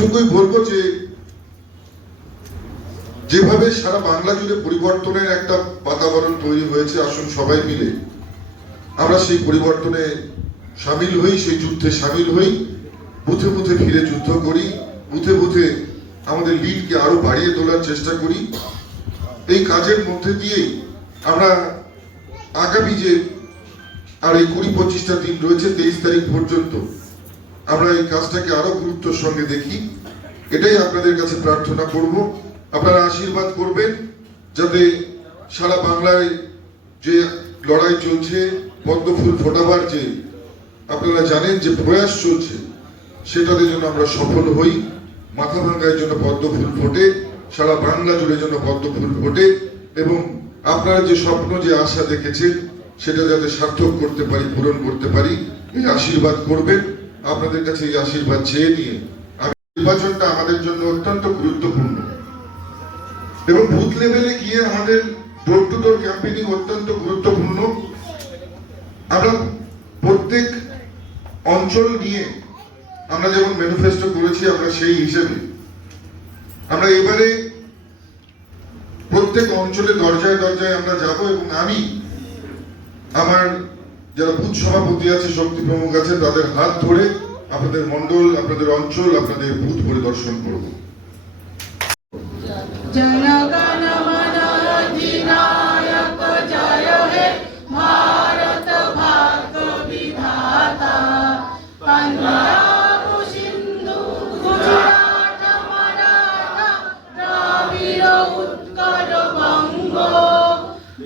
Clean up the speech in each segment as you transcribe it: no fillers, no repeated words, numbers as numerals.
এটুকুই বলবো যে যেভাবে সারা বাংলা জুড়ে পরিবর্তনের একটা বাতাবরণ তৈরি হয়েছে, আসুন সবাই মিলে আমরা সেই পরিবর্তনে সামিল হই, সেই যুদ্ধে সামিল হই, বুথে বুথে ফিরে যুদ্ধ করি, বুথে বুথে আমাদের লিডকে আরো বাড়িয়ে তোলার চেষ্টা করি। এই কাজের মধ্যে দিয়েই আমরা আগামী যে আর এই 20-25টা দিন রয়েছে 23 তারিখ পর্যন্ত আমরা এই কাজটাকে আরো গুরুত্বের সঙ্গে দেখি। এটাই আপনাদের কাছে প্রার্থনা করব, আপনারা আশীর্বাদ করবেন যাতে সারা বাংলায় যে লড়াই চলছে, পদ্মফুল ফোটাবার যে আপনারা জানেন যে প্রয়াস চলছে, সেটাতে যেন আমরা সফল হই। মাথাভাঙ্গার জন্য পদ্মফুল ফোটে, সারা বাংলা জুড়ে যেন পদ্মফুল ফোটে, এবং আপনারা যে স্বপ্ন যে আশা দেখেছেন সেটা যাতে সার্থক করতে পারি, পূরণ করতে পারি, এই আশীর্বাদ করবেন। আপনাদের কাছে এই আশীর্বাদ চেয়ে নিয়ে নির্বাচনটা আমাদের জন্য অত্যন্ত গুরুত্বপূর্ণ এবং বুথ লেভেলে গিয়ে আমাদের ডোর টু ডোর ক্যাম্পেইনিং অত্যন্ত গুরুত্বপূর্ণ। আমরা প্রত্যেক অঞ্চল নিয়ে আমরা যেমন ম্যানিফেস্টো করেছি, আমরা সেই হিসেবে আমরা এবারে প্রত্যেক অঞ্চলে দরজায় দরজায় আমরা যাব এবং আমি আমার যারা বুথ সভাপতি আছে, শক্তি প্রমুখ আছে, তাদের হাত ধরে আপনাদের মন্ডল, আপনাদের অঞ্চল, আপনাদের বুথ পরিদর্শন করব। জনগণ মন অধিনায়ক জয় হে ভারত ভাগ্য বিধাতা। পাঞ্জাব সিন্ধু গুজরাট মারাঠা দ্রাবিড় উৎকল বঙ্গ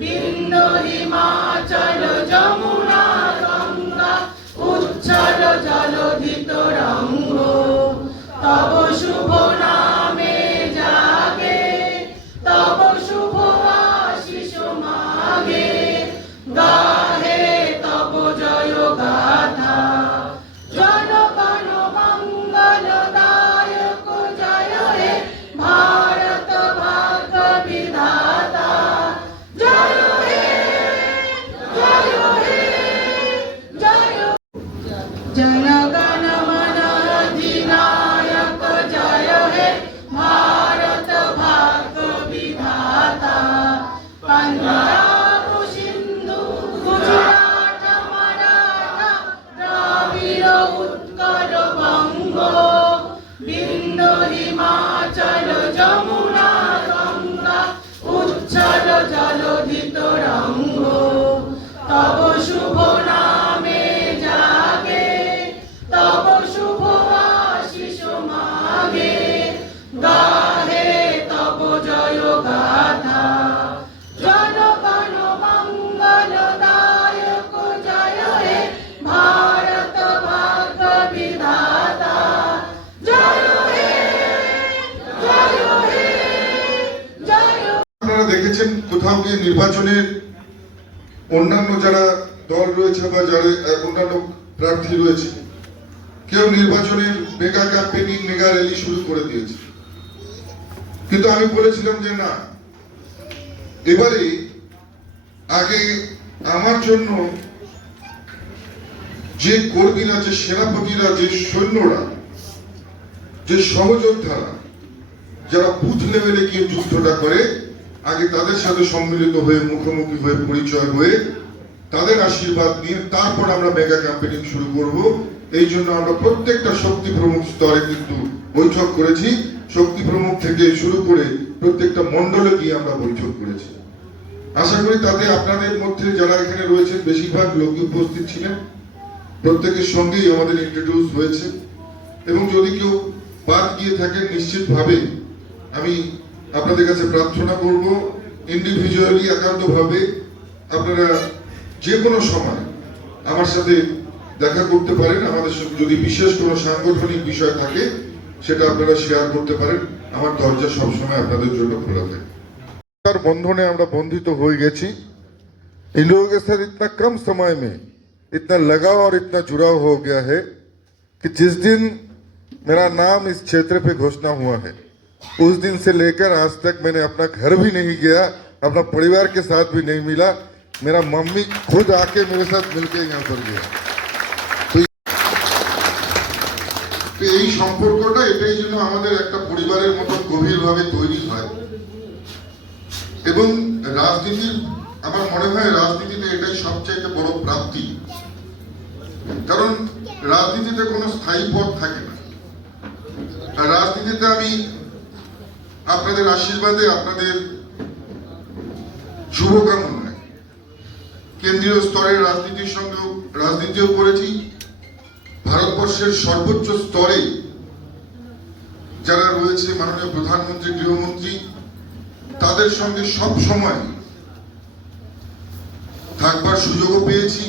বিন্দু হিমাচল যমুনা গঙ্গা উচ্ছল জলধি তরঙ্গ। তব শুভ নামে জাগে, তব শুভ আশিস মাগে, গাহে তব জয় গাথা। জনগণ মঙ্গল দায়ক জয় হে ভারত ভাগ্য বিধাতা। জয় হে জয় হে জয়। জনগণ মন অধিনায়ক জয় হে ভারত ভাগ্য বিধাতা। পাঞ্জাব সিন্ধু গুজরাট মারাঠা দ্রাবিড় উৎকল বঙ্গ বিন্দু হিমাচল যমুনা গঙ্গা উচ্ছল জলধি তরঙ্গ। তব শুভ নামে জাগে, তব শুভ আশিস মাগে, গাহে তব জয় গাথা। জনগণ মঙ্গল দায়ক জয় হে ভারত ভাগ্য বিধাতা। জয় হে জয় হে জয়। আপনারা দেখেছেন কোথাও গিয়ে নির্বাচনের অন্যান্য যারা দল রয়েছে বা যারা অন্যান্য প্রার্থী রয়েছে, কেউ নির্বাচনের মেগা ক্যাম্পেইনিং, মেগা র্যালি শুরু করে দিয়েছে। কিন্তু আমি বলেছিলাম যে না, এবারে আগে আমার জন্য যে কর্মীরা, যে সেনাপতিরা, যে সৈন্যরা, যে সহযোদ্ধারা যারা বুথ লেভেলে গিয়ে যুদ্ধটা করে, আগে তাদের সাথে সম্মিলিত হয়ে, মুখোমুখি হয়ে, পরিচয় হয়ে, তাদের আশীর্বাদ নিয়ে তারপর আমরা মেগা ক্যাম্পেইনিং শুরু করব। এই জন্য আমরা প্রত্যেকটা শক্তি প্রমুখ স্তরে কিন্তু বৈঠক করেছি। শক্তি প্রমুখ থেকে শুরু করে প্রত্যেকটা মন্ডলে গিয়ে আমরা বৈঠক করেছি। আশা করি তাতে আপনাদের মধ্যে যারা এখানে রয়েছেন বেশিরভাগ লোকই উপস্থিত ছিলেন, প্রত্যেকের সঙ্গেই আমাদের ইন্ট্রোডিউস হয়েছে। এবং যদি কেউ বাদ গিয়ে থাকেন, নিশ্চিতভাবে আমি আপনাদের কাছে প্রার্থনা করব, ইন্ডিভিজুয়ালি, একান্তভাবে আপনারা যে কোনো সময় আমার সাথে দেখা করতে পারেন। আমাদের যদি বিশেষ কোনো সাংগঠনিক বিষয় থাকে সেটা আপনারা শেয়ার করতে পারেন। আমার দরজা সবসময় আপনাদের জন্য খোলা থাকে। তার বন্ধনে আমরা বন্ধিত হয়ে গেছি। इन लोगों के साथ इतना कम समय में इतना लगाव और इतना जुड़ाव हो गया है कि जिस दिन मेरा नाम इस क्षेत्र पे घोषणा हुआ है, उस दिन से लेकर आज तक मैंने अपना घर भी नहीं गया, अपना परिवार के साथ भी नहीं मिला। मेरा मम्मी खुद आके मेरे साथ मिलके यहाँ पर गया। तो এই সম্পর্কটা এটাই যেন আমাদের একটা পরিবারের মতন গভীরভাবে তৈরি হয়। এবং রাজনীতির, আমার মনে হয় রাজনীতিতে এটাই সবচেয়ে বড় প্রাপ্তি, কারণ রাজনীতিতে কোনো স্থায়ী পদ থাকে না। আর রাজনীতিতে আমি আপনাদের আশীর্বাদে, আপনাদের শুভকামনায় কেন্দ্রীয় স্তরের রাজনীতিও করেছি। ভারতবর্ষের সর্বোচ্চ স্তরে যারা রয়েছে, মাননীয় প্রধানমন্ত্রী, গৃহমন্ত্রী, তাদের সঙ্গে সব সময় থাকবার সুযোগও পেয়েছি।